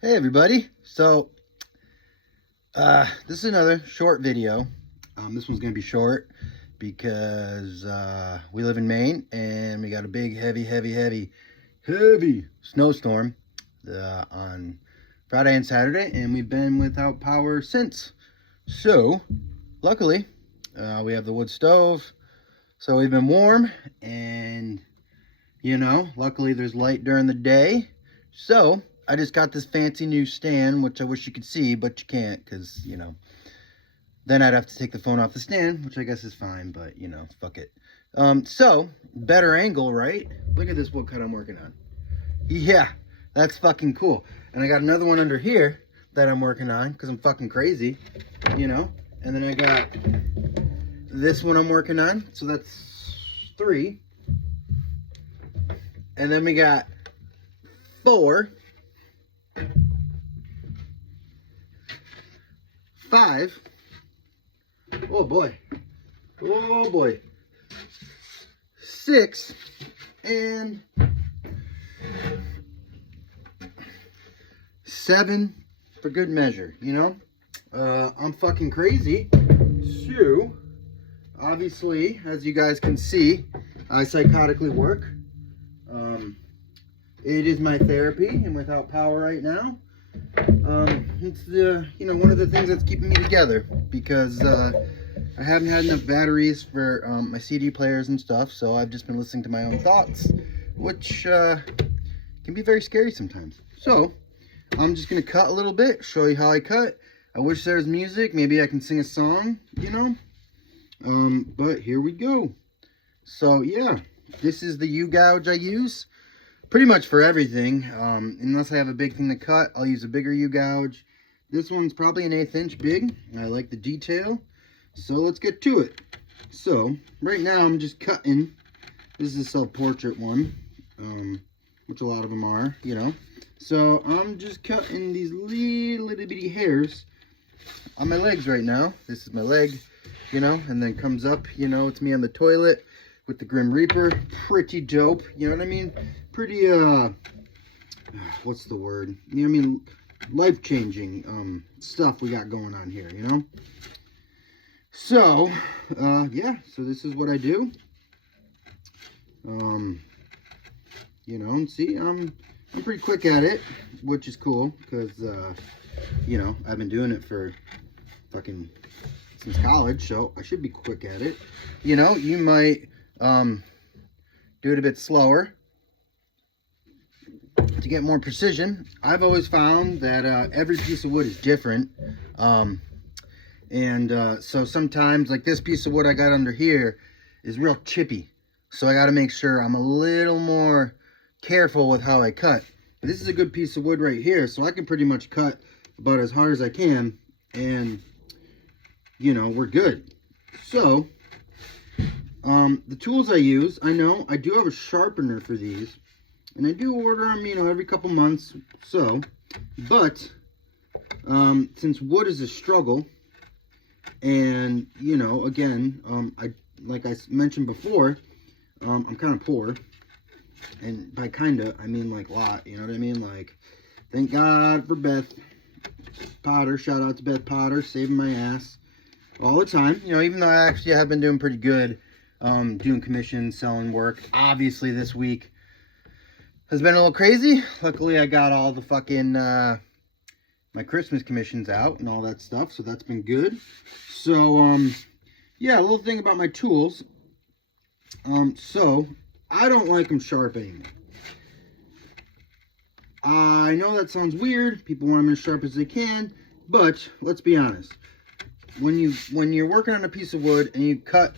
Hey everybody. This is another short video. This one's gonna be short because we live in Maine and we got a big heavy snowstorm on Friday and Saturday, and we've been without power since. So luckily we have the wood stove, so we've been warm, and luckily there's light during the day. So I just got this fancy new stand, which I wish you could see, but you can't because, then I'd have to take the phone off the stand, which I guess is fine, but, fuck it. So, better angle, right? Look at this woodcut I'm working on. Yeah, that's fucking cool. And I got another one under here that I'm working on because I'm fucking crazy, And then I got this one I'm working on, so that's 3. And then we got 4. 5. Oh boy. 6. And 7 for good measure, I'm fucking crazy. So, obviously, as you guys can see, I psychotically work. It is my therapy, and without power right now, it's one of the things that's keeping me together, because I haven't had enough batteries for my CD players and stuff, so I've just been listening to my own thoughts, which can be very scary sometimes. So I'm just gonna cut a little bit, show you how I cut. I wish there was music, maybe I can sing a song, but here we go. So yeah, this is the U-gouge I use pretty much for everything. Unless I have a big thing to cut, I'll use a bigger U-gouge. This one's probably an 1/8 inch big. I like the detail. So let's get to it. So right now I'm just cutting. This is a self-portrait one, which a lot of them are, So I'm just cutting these little bitty hairs on my legs right now. This is my leg, and then comes up, it's me on the toilet with the Grim Reaper. Pretty dope, you know what I mean? Pretty, what's the word? Life-changing stuff we got going on here, So, yeah, so this is what I do. See, I'm pretty quick at it, which is cool, because, I've been doing it for fucking since college, so I should be quick at it. You might do it a bit slower to get more precision. I've always found that every piece of wood is different, so sometimes, like this piece of wood I got under here is real chippy, so I got to make sure I'm a little more careful with how I cut. But this is a good piece of wood right here, so I can pretty much cut about as hard as I can, and we're good. So the tools I use, I know I do have a sharpener for these, and I do order them, every couple months. So, but since wood is a struggle, and again, like I mentioned before, I'm kind of poor, and by kinda I mean like a lot. You know what I mean? Like, thank God for Beth Potter. Shout out to Beth Potter, saving my ass all the time. Even though I actually have been doing pretty good, doing commissions, selling work. Obviously this week has been a little crazy. Luckily I got all the fucking my Christmas commissions out and all that stuff, so that's been good. So yeah, a little thing about my tools. So I don't like them sharp anymore. I know that sounds weird. People want them as sharp as they can, but let's be honest. When you're working on a piece of wood and you cut,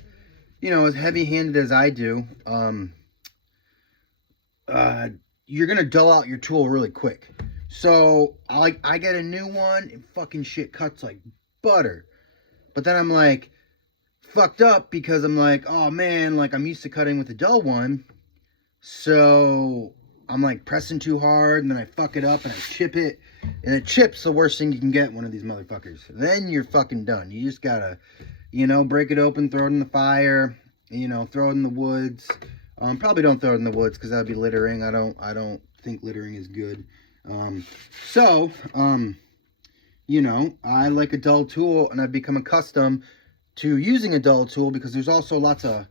as heavy-handed as I do, you're gonna dull out your tool really quick. So I get a new one and fucking shit cuts like butter. But then I'm like fucked up because I'm like, oh man, like I'm used to cutting with a dull one. So I'm like pressing too hard, and then I fuck it up and I chip it. And it chips the worst thing you can get, one of these motherfuckers. Then you're fucking done. You just gotta, break it open, throw it in the fire, throw it in the woods. Probably don't throw it in the woods because that'd be littering. I don't think littering is good. You know, I like a dull tool, and I've become accustomed to using a dull tool because there's also lots of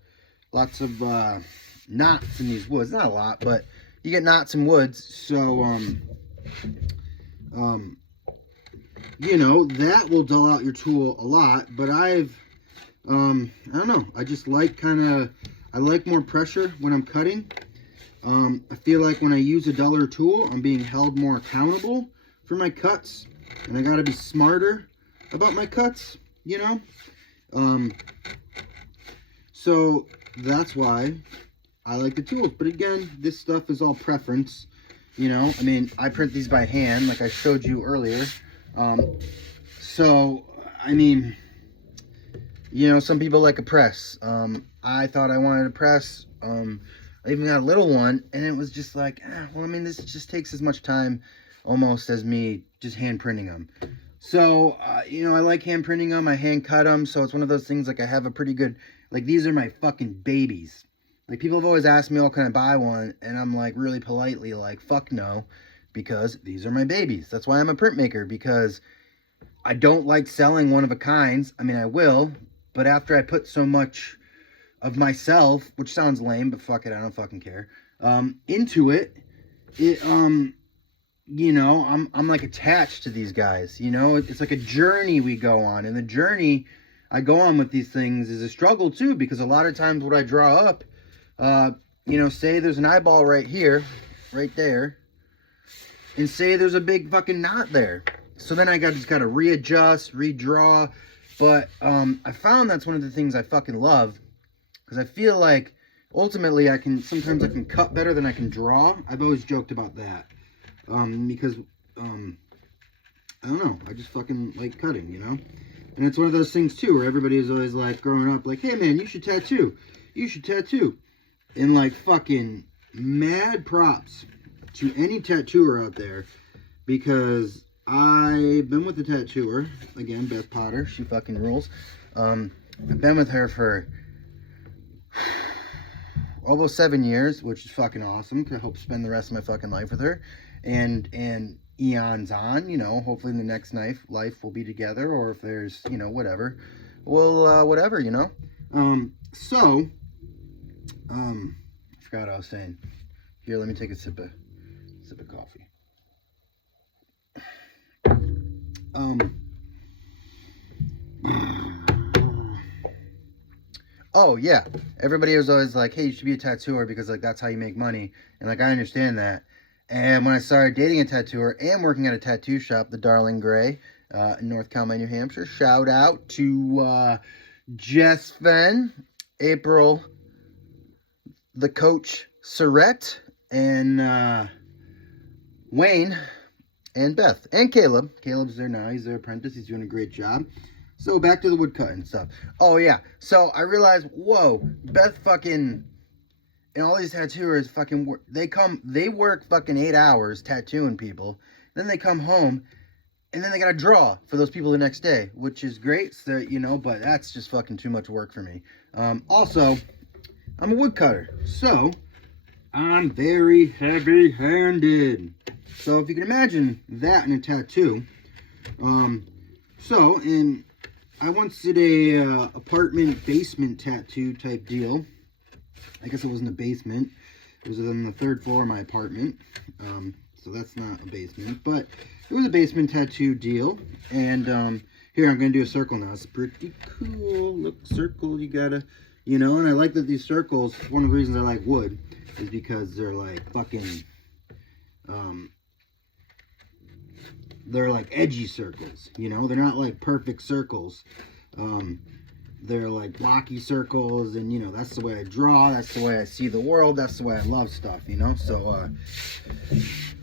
knots in these woods. Not a lot, but you get knots in woods. So, you know, that will dull out your tool a lot. But I don't know. I just like I like more pressure when I'm cutting. I feel like when I use a duller tool, I'm being held more accountable for my cuts. And I gotta be smarter about my cuts, you know? So that's why I like the tools. But again, this stuff is all preference, you know? I mean, I print these by hand, like I showed you earlier. So, I mean, you know, some people like a press. I thought I wanted a press. I even got a little one, and it was just like, well, I mean, this just takes as much time almost as me just hand printing them. So, you know, I like hand printing them. I hand cut them. So it's one of those things, like I have a pretty good, like these are my fucking babies. Like people have always asked me, oh, can I buy one? And I'm like really politely like, fuck no, because these are my babies. That's why I'm a printmaker, because I don't like selling one of a kinds. I mean, I will, but after I put so much of myself, which sounds lame, but fuck it, I don't fucking care, into it, you know, I'm like attached to these guys, you know, it's like a journey we go on, and the journey I go on with these things is a struggle too, because a lot of times what I draw up, you know, say there's an eyeball right here, right there, and say there's a big fucking knot there. So then I just gotta readjust, redraw, but I found that's one of the things I fucking love, because I feel like ultimately sometimes I can cut better than I can draw. I've always joked about that. Because, I don't know, I just fucking like cutting, you know? And it's one of those things too, where everybody is always like, growing up, like, hey man, you should tattoo. You should tattoo. And like fucking mad props to any tattooer out there, because I've been with a tattooer, again, Beth Potter, she fucking rules. I've been with her for almost 7 years, which is fucking awesome, because I hope to spend the rest of my fucking life with her. And eons on, you know, hopefully in the next life we'll be together, or if there's, you know, whatever, well, whatever, you know. I forgot what I was saying. Here, let me take a sip of coffee. Oh yeah, everybody was always like, hey, you should be a tattooer, because like that's how you make money, and like I understand that. And when I started dating a tattooer and working at a tattoo shop, the Darling Gray, in North Carolina, New Hampshire, shout out to Jess Fenn, April, the coach Surrette, and Wayne, and Beth, and Caleb. Caleb's there now. He's their apprentice. He's doing a great job. So back to the woodcutting stuff. Oh yeah. So I realized, whoa, Beth fucking, and all these tattooers fucking work. They work fucking 8 hours tattooing people. Then they come home, and then they gotta draw for those people the next day, which is great. So, you know, but that's just fucking too much work for me. Also, I'm a woodcutter, so I'm very heavy-handed. So if you can imagine that in a tattoo. And I once did a apartment basement tattoo type deal. I guess it wasn't a basement. It was on the 3rd floor of my apartment. So that's not a basement, but it was a basement tattoo deal. And here, I'm going to do a circle now. It's pretty cool. Look, circle, you gotta, you know, and I like that these circles, one of the reasons I like wood is because they're like fucking, they're like edgy circles, you know? They're not like perfect circles. They're like blocky circles, and you know, that's the way I draw, that's the way I see the world, that's the way I love stuff, you know? So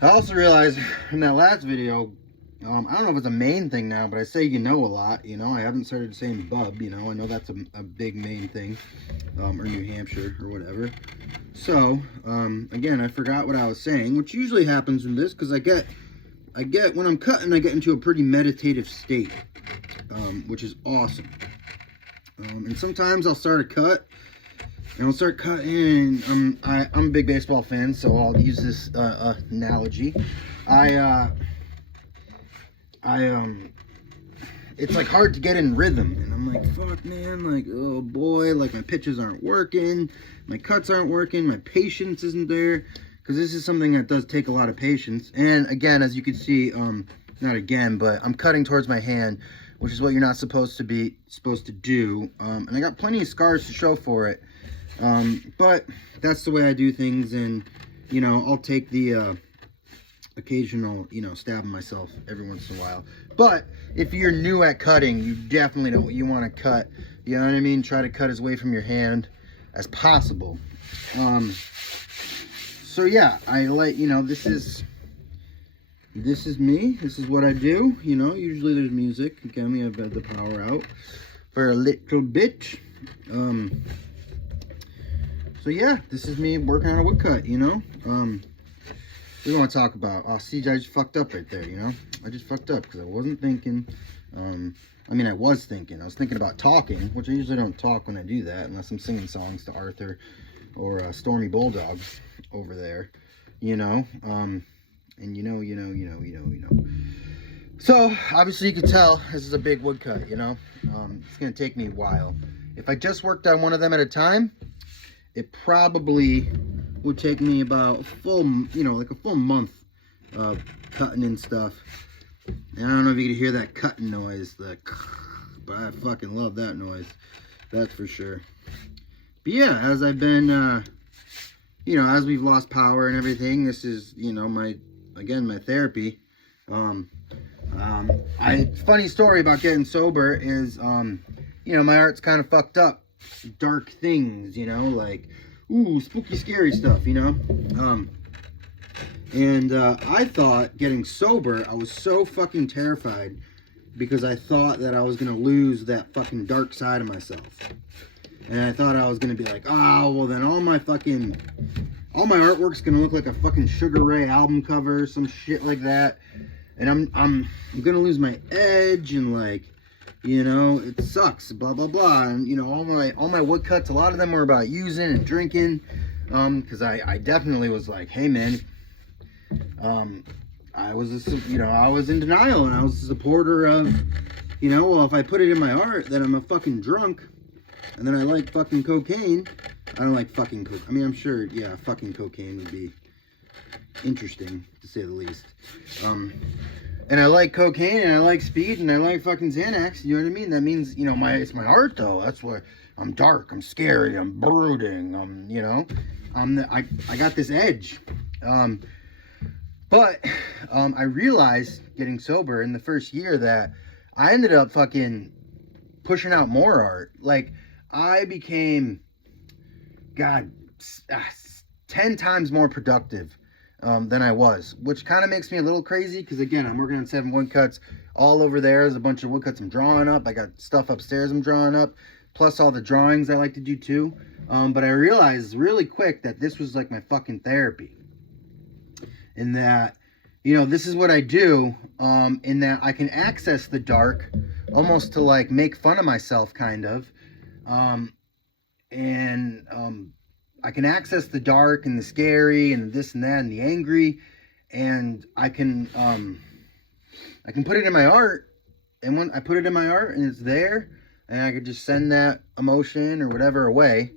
I also realized in that last video, I don't know if it's a main thing now, but I say you know a lot, you know? I haven't started saying bub, you know? I know that's a big main thing, or New Hampshire or whatever. So again, I forgot what I was saying, which usually happens in this, because I get when I'm cutting, I get into a pretty meditative state, which is awesome. And sometimes I'll start a cut, And we'll start cutting. I'm a big baseball fan, so I'll use this analogy. It's like hard to get in rhythm, and I'm like, fuck, man, like, oh boy, like my pitches aren't working, my cuts aren't working, my patience isn't there, because this is something that does take a lot of patience. And again, as you can see, not again, but I'm cutting towards my hand, which is what you're not supposed to do. And I got plenty of scars to show for it. But that's the way I do things, and you know, I'll take the occasional, you know, stabbing myself every once in a while. But if you're new at cutting, you definitely don't, you want to cut, you know what I mean, try to cut as away from your hand as possible. So yeah, I like, you know, this is me, this is what I do, you know. Usually there's music. Again, we have the power out for a little bit. So yeah, this is me working on a woodcut, you know. We want to talk about, oh, see, I just fucked up right there, you know. I just fucked up because I wasn't thinking. I mean, I was thinking about talking, which I usually don't talk when I do that, unless I'm singing songs to Arthur or Stormy Bulldog over there, you know. And you know. So obviously you can tell this is a big woodcut, you know. It's gonna take me a while. If I just worked on one of them at a time, it probably would take me about a full, you know, like a full month of cutting and stuff. And I don't know if you can hear that cutting noise, but I fucking love that noise, that's for sure. But yeah, as I've been, you know, as we've lost power and everything, this is, you know, my therapy. Funny story about getting sober is, you know, my art's kind of fucked up. Dark things, you know, like, ooh, spooky, scary stuff, you know. I thought getting sober, I was so fucking terrified because I thought that I was gonna lose that fucking dark side of myself. And I thought I was gonna be like, oh, well then all my artwork's gonna look like a fucking Sugar Ray album cover, some shit like that. And I'm gonna lose my edge, and like, you know, it sucks, blah blah blah. And you know, all my woodcuts, a lot of them were about using and drinking, because I definitely was like, hey man, I was in denial, and I was a supporter of, you know, well, if I put it in my art, then I'm a fucking drunk, and then I like fucking cocaine. I don't like fucking cocaine. I mean, I'm sure, yeah, fucking cocaine would be interesting to say the least. And I like cocaine, and I like speed, and I like fucking Xanax. You know what I mean? That means, you know, it's my art though. That's why I'm dark, I'm scary, I'm brooding. You know, I got this edge. But I realized getting sober in the first year that I ended up fucking pushing out more art. Like, I became, God, 10 times more productive than I was, which kind of makes me a little crazy because, again, I'm working on 7 woodcuts. All over there's a bunch of woodcuts I'm drawing up. I got stuff upstairs I'm drawing up, plus all the drawings I like to do too. But I realized really quick that this was like my fucking therapy. In that, you know, this is what I do, in that I can access the dark almost to like make fun of myself, kind of. I can access the dark and the scary and this and that and the angry, and I can put it in my art, and when I put it in my art and it's there, and I could just send that emotion or whatever away,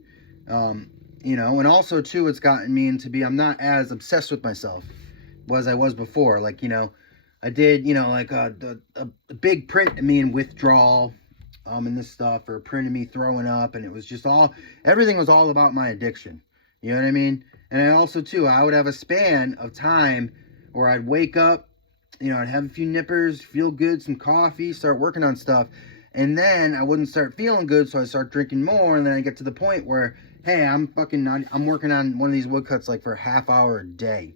you know. And also too, it's gotten me into I'm not as obsessed with myself as I was before. Like, you know, I did, you know, like a big print of me in withdrawal, and this stuff, or a print of me throwing up, and it was just everything was all about my addiction. You know what I mean? And I also too, I would have a span of time where I'd wake up, you know, I'd have a few nippers, feel good, some coffee, start working on stuff, and then I wouldn't start feeling good, so I start drinking more, and then I get to the point where, hey, I'm working on one of these woodcuts like for a half hour a day.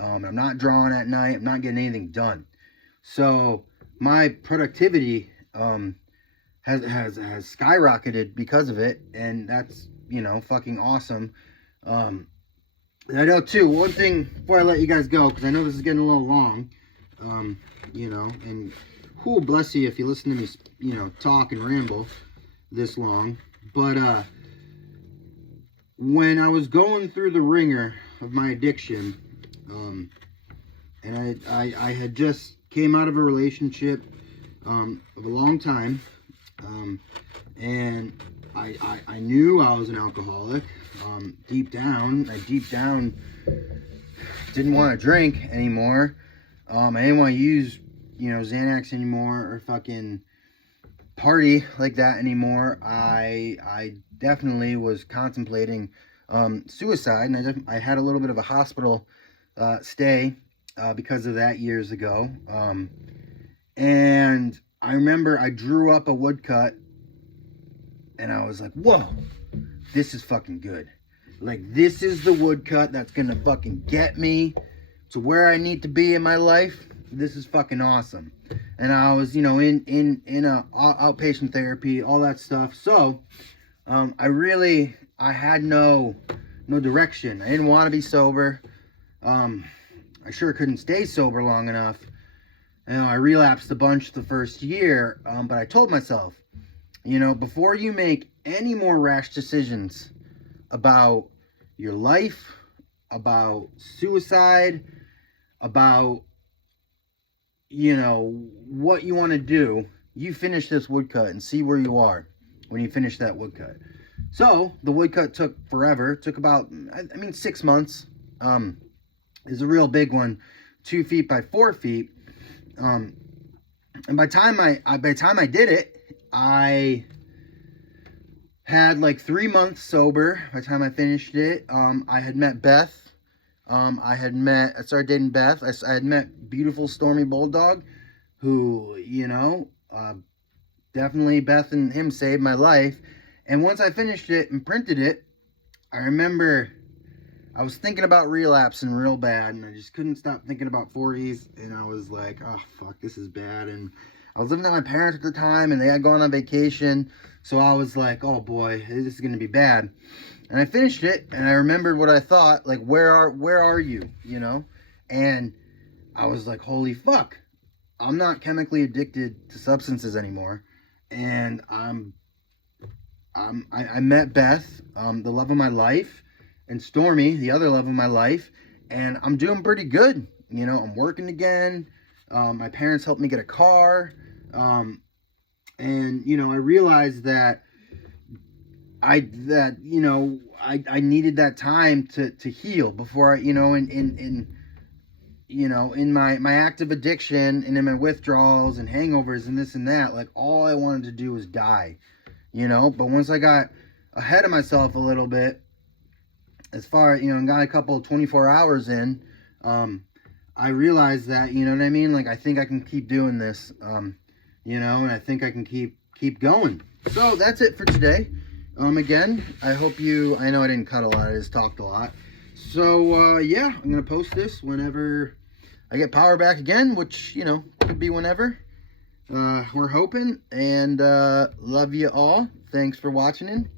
I'm not drawing at night. I'm not getting anything done. So my productivity has skyrocketed because of it, and that's, you know, fucking awesome. I know too, one thing before I let you guys go, because I know this is getting a little long, you know, and who bless you if you listen to me, you know, talk and ramble this long. But when I was going through the ringer of my addiction, and I had just came out of a relationship of a long time, and I knew I was an alcoholic. Deep down, I didn't want to drink anymore. I didn't want to use, Xanax anymore, or fucking party like that anymore. I definitely was contemplating suicide, and I had a little bit of a hospital stay because of that years ago. And I remember I drew up a woodcut, and I was like, whoa, this is fucking good. Like, this is the woodcut that's gonna fucking get me to where I need to be in my life. This is fucking awesome. And I was, in a outpatient therapy, all that stuff. So I had no direction. I didn't want to be sober. I sure couldn't stay sober long enough. I relapsed a bunch the first year, but I told myself, before you make any more rash decisions about your life, about suicide, about, what you want to do, you finish this woodcut and see where you are when you finish that woodcut. So the woodcut took forever. It took about, 6 months. Is a real big one, 2 feet by 4 feet. And by the time I did it, I had like 3 months sober. By the time I finished it, I had met Beth. I started dating Beth. I had met beautiful Stormy Bulldog, who, definitely Beth and him saved my life. And once I finished it and printed it, I remember I was thinking about relapsing real bad, and I just couldn't stop thinking about 40s, and I was like, oh, fuck, this is bad. And I was living with my parents at the time, and they had gone on vacation, so I was like, oh boy, this is going to be bad. And I finished it, and I remembered what I thought, like, where are you, And I was like, holy fuck, I'm not chemically addicted to substances anymore. And I met Beth, the love of my life, and Stormy, the other love of my life, and I'm doing pretty good. I'm working again. My parents helped me get a car. And, I realized that I needed that time to heal before I, in my active addiction and in my withdrawals and hangovers and this and that, like, all I wanted to do was die, but once I got ahead of myself a little bit, as far, and got a couple of 24 hours in, I realized that, like, I think I can keep doing this, and I think I can keep going. So that's it for today. Again, I know I didn't cut a lot, I just talked a lot. So, yeah, I'm going to post this whenever I get power back again, which, could be whenever. We're hoping, and love you all. Thanks for watching.